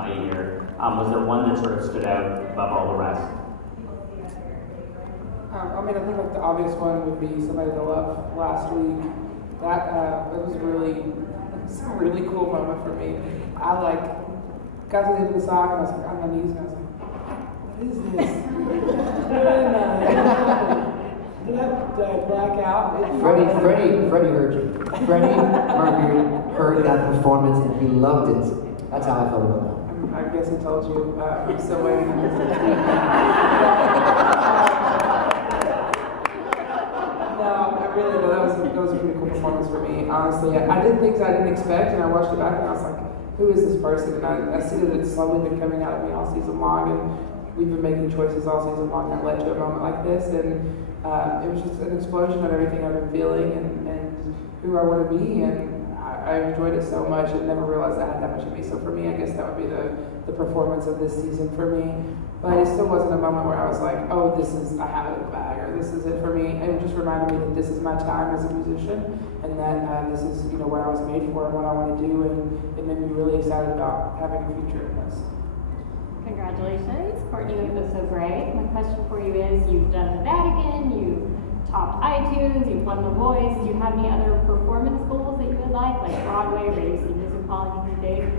my ear. Was there one that sort of stood out above all the rest? I think like the obvious one would be Somebody to Love last week. That it was a really cool moment for me. I got to the end of the song and I was like on my knees and I was like, what is this? Did I black out? Freddie heard you. Freddie Mercury heard that performance and he loved it. That's how I felt about that. I guess he told you. I'm still waiting on this. That was a pretty cool performance for me. Honestly, I did things I didn't expect, and I watched it back, and I was like, "Who is this person?" And I see that it's slowly been coming out of me all season long, and we've been making choices all season long that led to a moment like this, and it was just an explosion of everything I've been feeling and who I want to be, and I enjoyed it so much and never realized I had that much in me. So for me, I guess that would be the performance of this season for me. But it still wasn't a moment where I was like, oh, I have it in the bag, or this is it for me. It just reminded me that this is my time as a musician, and that this is what I was made for and what I want to do, and it made me really excited about having a future in this. Congratulations, Courtney, it was so great. My question for you is, you've done the Vatican, you've topped iTunes, you've won The Voice. Do you have any other performance goals that you would like Broadway, or do you see music calling you through days?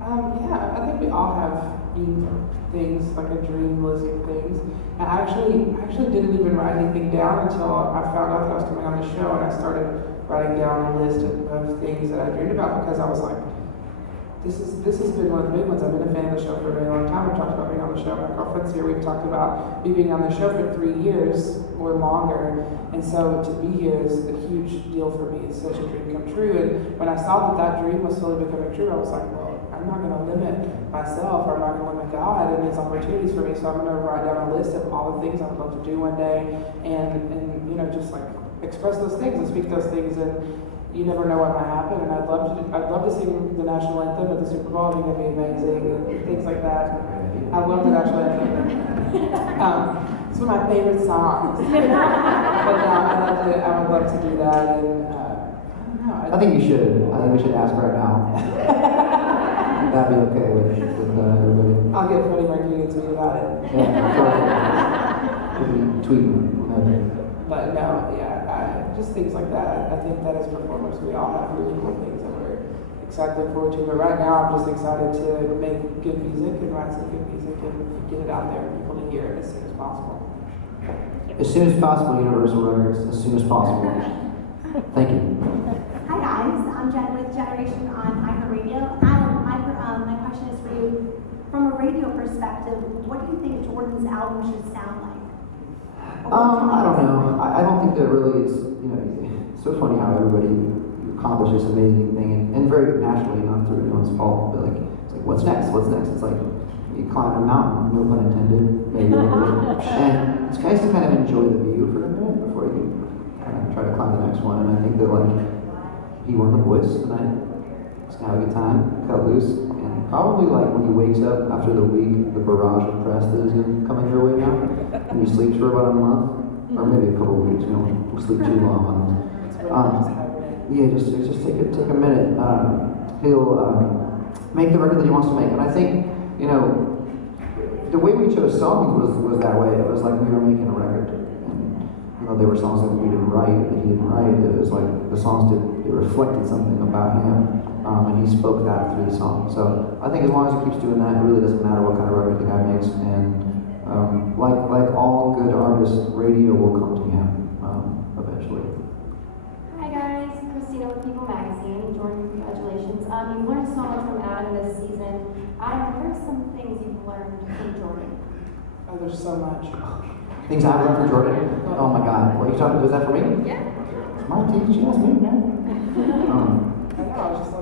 Yeah, I think we all have things, like a dream list of things. And I actually didn't even write anything down until I found out that I was coming on the show, and I started writing down a list of things that I dreamed about, because I was like, this has been one of the big ones. I've been a fan of the show for a very long time. We've talked about being on the show. My girlfriend's here. We've talked about me being on the show for 3 years or longer. And so to be here is a huge deal for me. It's such a dream come true. And when I saw that dream was slowly becoming true, I was like, well, I'm not going to limit myself, or I'm not going to limit God and His opportunities for me. So I'm going to write down a list of all the things I would love to do one day, and just express those things and speak those things. And you never know what might happen, and I'd love to sing the national anthem at the Super Bowl. I think that'd be amazing, and things like that. I love the national anthem. It's one of my favorite songs. But I would love to do that, and I don't know. I think you should. I think we should ask right now. That'd be okay with everybody. I'll get Freddie Mercury to tweet about it. Yeah, tweeting. But no, just things like that. I think that as performers, we all have really cool things that we're excited to look forward to. But right now, I'm just excited to make good music and write some good music and get it out there for people to hear it as soon as possible. As soon as possible, Universal Records. As soon as possible. Thank you. Hi guys, I'm Jen with Generation on iHeartRadio. Adam, my question is for you. From a radio perspective, what do you think Jordan's album should sound like? I don't know. I don't think that really it's so funny how everybody accomplishes this amazing thing and very naturally, not through anyone's fault, but it's like what's next? It's like you climb a mountain, no pun intended, maybe a little bit. And it's nice to kind of enjoy the view for a minute before you kind of try to climb the next one. And I think that he won The Voice tonight. It's now a good time, cut loose, and probably when he wakes up after the week, the barrage of press that is coming your way now, and he sleeps for about a month, or maybe a couple of weeks. Don't sleep too long on this. Yeah, just take a minute. He'll make the record that he wants to make, and I think the way we chose songs was that way. It was like we were making a record, and there were songs that we didn't write, that he didn't write. It was like the songs it reflected something about him, and he spoke that through the song. So I think as long as he keeps doing that, it really doesn't matter what kind of record the guy makes. And like all good artists, radio will come to him eventually. Hi guys, Christina with People Magazine. Jordan, congratulations. You've learned so much from Adam this season. Adam, what are some things you've learned from Jordan? Oh, there's so much. Things I've learned from Jordan? Oh my God. What are you talking about? Was that for me? Yeah. My teacher, she asked me, man. I know, I was just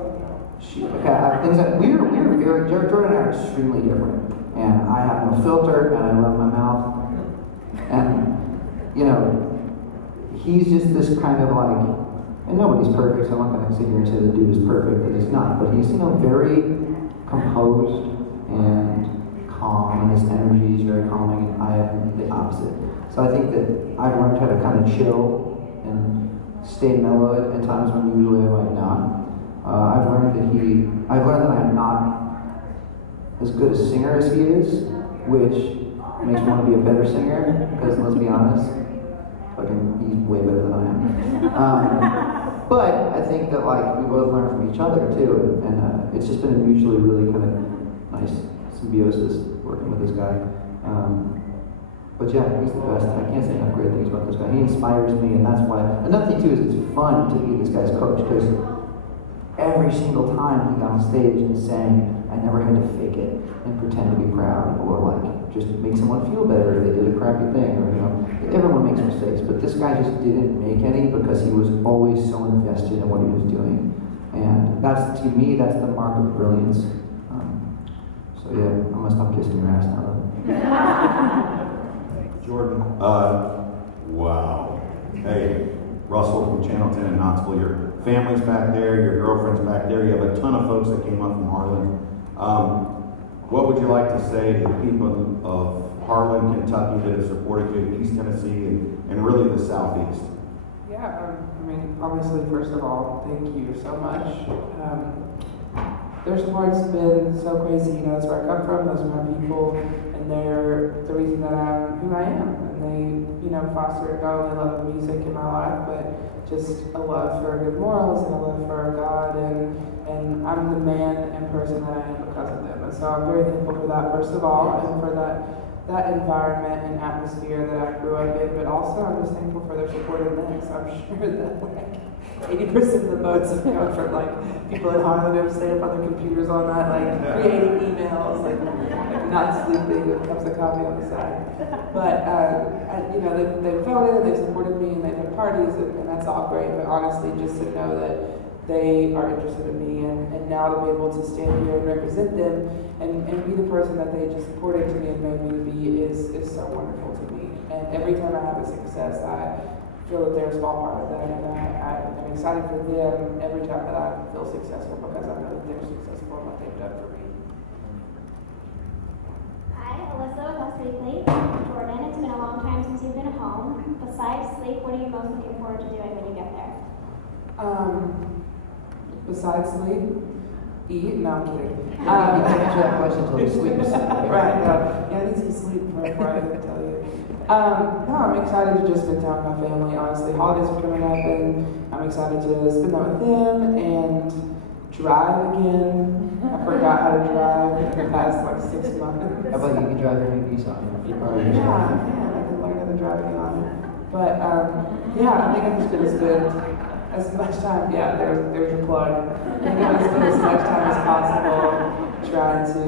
Okay, things that we're very, Jordan and I are extremely different. And I have no filter, and I run my mouth. And, he's just this kind of and nobody's perfect, so I'm not going to sit here and say the dude is perfect, that he's not. But he's, very composed and calm, and his energy is very calming, and I am the opposite. So I think that I've learned how to kind of chill and stay mellow at times when usually I might not. I've learned that I'm not as good a singer as he is, which makes me want to be a better singer, because let's be honest, fucking, he's way better than I am. But I think that like we both learn from each other too, and it's just been a mutually really kind of nice symbiosis working with this guy. But yeah, he's the best. I can't say enough great things about this guy. He inspires me, and that's why. Another thing too is it's fun to be this guy's coach, because every single time he got on stage and sang, I never had to fake it and pretend to be proud or like just make someone feel better if they did a crappy thing, or everyone makes mistakes, but this guy just didn't make any because he was always so invested in what he was doing, and that's, to me, that's the mark of brilliance. So yeah, I'm gonna stop kissing your ass now. Jordan, wow. Hey, Russell from Channel 10 in Knoxville, your family's back there, your girlfriend's back there, you have a ton of folks that came up from Harlan. What would you like to say to the people of Harlan, Kentucky that have supported you, East Tennessee, and really the Southeast? Yeah, I mean, obviously, first of all, thank you so much. Their support's been so crazy, that's where I come from, those are my people, and they're the reason that I'm who I am. And they, foster not only love of music in my life, but just a love for good morals and a love for God, and I'm the man and person that I am because of them. And so I'm very thankful for that, first of all, and for that environment and atmosphere that I grew up in, but also I'm just thankful for their support in this. I'm sure that like 80% of the votes have come from like people at Harlan who stay up on their computers all night, like creating emails, like not sleeping with cups of coffee on the side. But they voted, they supported me, and they've had parties, and that's all great. But honestly, just to know that they are interested in me, and now to be able to stand here and represent them and be the person that they just supported to me and made me to be is so wonderful to me. And every time I have a success, I feel that they're a small part of that, and I'm excited for them every time that I feel successful, because I know that they're successful in what they've done for me. Hi, Alyssa with West Weekly. Jordan, it's been a long time since you've been home. Besides sleep, what are you most looking forward to doing when you get there? Besides sleep, eat? No, I'm kidding. You can't answer that question until he sleeps. Right, yeah, I need some sleep before I can tell you. No, I'm excited to just spend time with my family, honestly. Holidays are coming up, and I'm excited to spend that with them and drive again. I forgot how to drive in the past 6 months. How about you can drive your new Nissan? Yeah, I can learn how to drive again. But I think I'm just gonna spend as much time. Yeah, there's your plug. I think I'm gonna spend as much time as possible trying to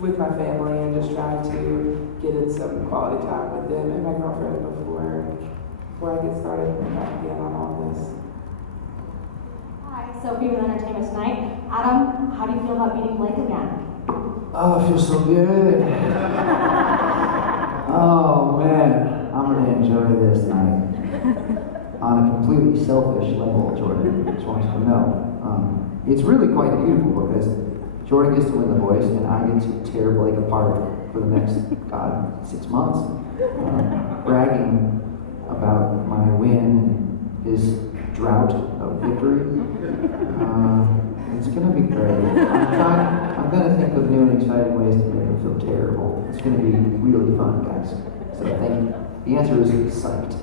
with my family, and just trying to get in some quality time with them and my girlfriend before I get started back again on all this. Hi, Sophie with Entertainment Tonight. Adam, how do you feel about meeting Blake again? Oh, it feels so good. Oh man, I'm gonna enjoy this night. On a completely selfish level, Jordan, just want you to know. It's really quite beautiful because Jordan gets to win The Voice, and I get to tear Blake apart for the next, 6 months. Bragging about my win and his drought of victory. It's gonna be great. I'm gonna think of new and exciting ways to make him feel terrible. It's gonna be really fun, guys. So thank you. The answer is psyched.